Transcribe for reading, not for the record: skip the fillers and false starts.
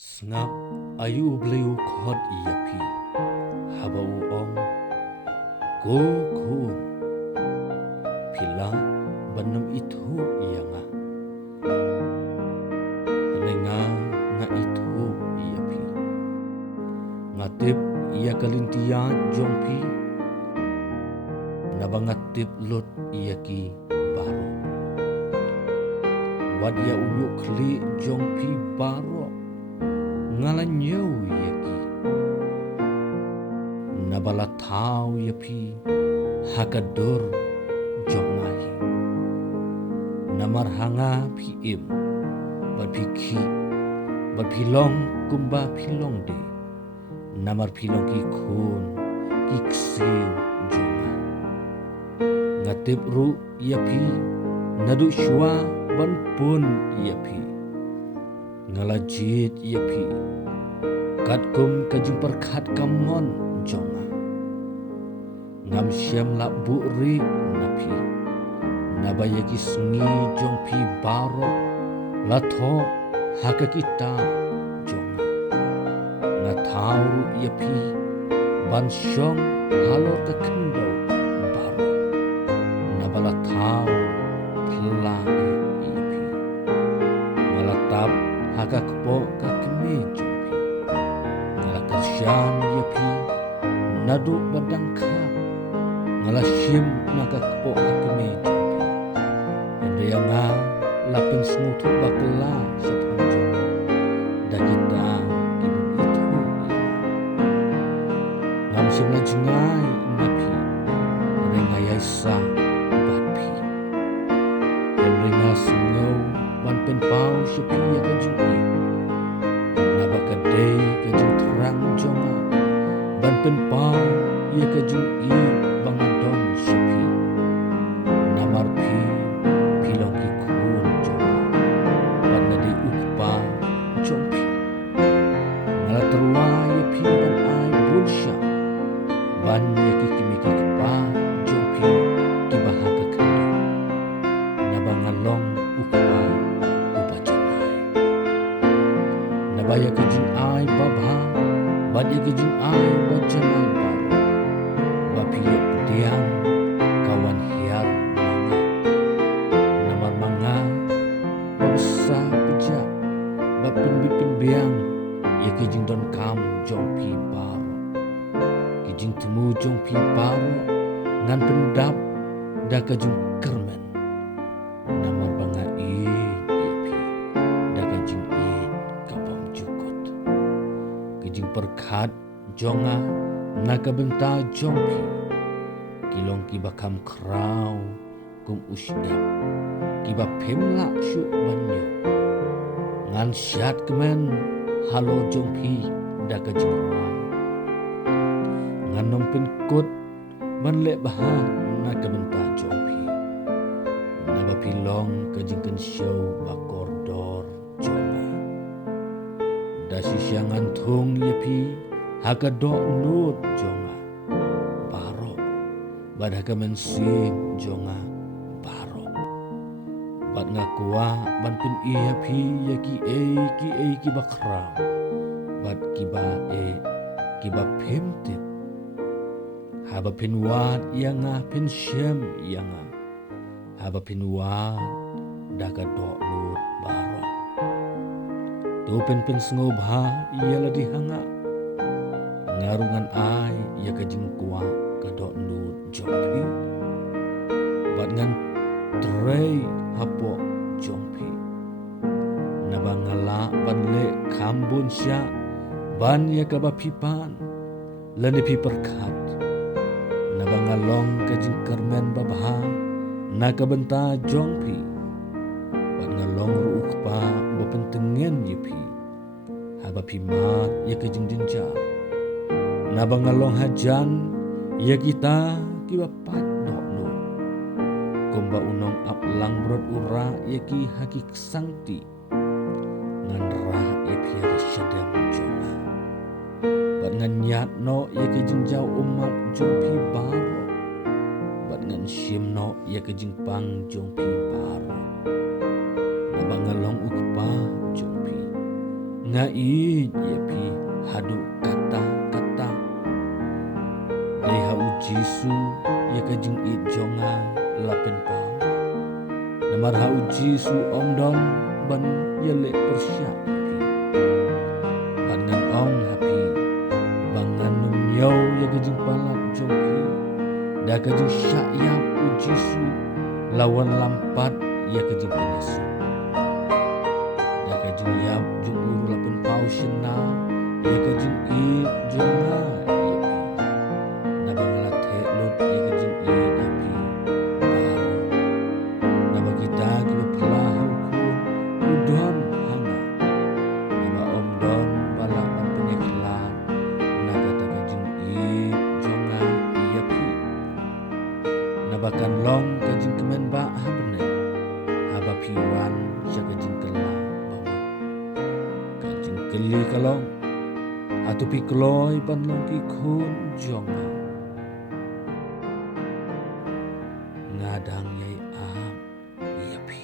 Snap ayu bleu khot iapi haba u ong go kun pila banam itu ianga nenga nga itu iapi ngatip ia kalintia jongpi nabangatip lot iaki baro wadia uyuk kli jongpi baro ngalanyau yaki nabala tau yapi hakadur jongai namarhanga pim bapiki bapilong kumba pilong de namar pilong ki kun kiksin jonga ngatip ru yapi nadu shwa ban pun yapi ngalajit yapi katkum kajing perkat kamon jonga ngam syam la buri napi nabayaki sengi jongpi baro latho haka kita jonga ngatau yapi ban syong halor ke kendau baro nabala tau pelai yapi malatap haka kepo kakeme jongpi ngalakersyan yapi nadu badangka ngalashim naka kepo kakeme jongpi endayanga lapin sengutu bakela syatan jonga dagita ibu itu ngamsim la jengai napi rengayai sa batpi renga sengau ban pen pau syepi ya kajui nabakadei kajung terang jonga ban pen pau ya kajui bangadon syepi namarpi pilong ikun jonga ban nadi ukpa jompi ngala terwa ya pi ban ai bunsya ban ya kikimiki kepa jompi kibahaga kendo nabangalong ukpa upajanai nabaya kejing ai babha ban ya kejing ai bajanai baru bapiyo diang kawan hiar manga namar manga babsa pejak bapin bipin biang ya kijing don kam jongpi baro kijing temu jongpi baro ngan pendap da kajung kermen namar banga yapi da kajing kapam jukot kijing perkat jonga naga benta jongpi kilong kiba kam krau kum usyap kiba pemla syuk banyo ngan syat kemen halo jongpi daga jengruan ngan nompin kut ban lek bahan naga benta jongpi naba pilong kajingken show bakordor jonga dasi syangan tung yapi haka dok nut jonga baro badhaka mensim jonga baro bad ngakua ban pin iya pi yaki ki bakra bad kiba kiba pemtit haba pin wat yanga pin syem yanga haba pin wat daga dok nut baro tu pin sengobha iya ladi hanga ngarungan ai ya kajing kuah kadok nut jompi bat ngan trei hapo jompi nabangala ban le kambun sya ban ya kabapipan lani pi perkat nabangalong kajing kermen babha nakabenta jompi bat ngalong ruukpa bapentengen yipi habapi mat ya kajing dinjar nabangalong hajan ya kita kibapat dok no kumba unong aplang brod ura ya ki hakik sangti ngan rah ya piara syadam jonga bat ngan nyat no ya ki jengjau umat jompi baro bat ngan syim no ya ki jengpang jompi baro nabangalong ukpa jompi nga i ya pi hadu kata-kata dai ha ujisu ya kajing i jonga lapen pau namar ha ujisu omdon ban ya le persya pi bangan ong hapi bangan numyau ya kajing palak jongki da kajing syak ujisu lawan lampat ya kajing penyasu da kajing yap jung uru lapen pau syena ya kajing i jonga ya pi na bangalat he lut ya kajing i api baru na bagita kiba perlahu kun udon hanga nama omdon balak dan penyeklan na kata kajing i jonga ya pi na bakan long kajing kemen ba ha bener haba piwan sya kajing kelah bawa kajing keli kalong atau pi kloy pan long ki kun jonga ngadang yai am ya pi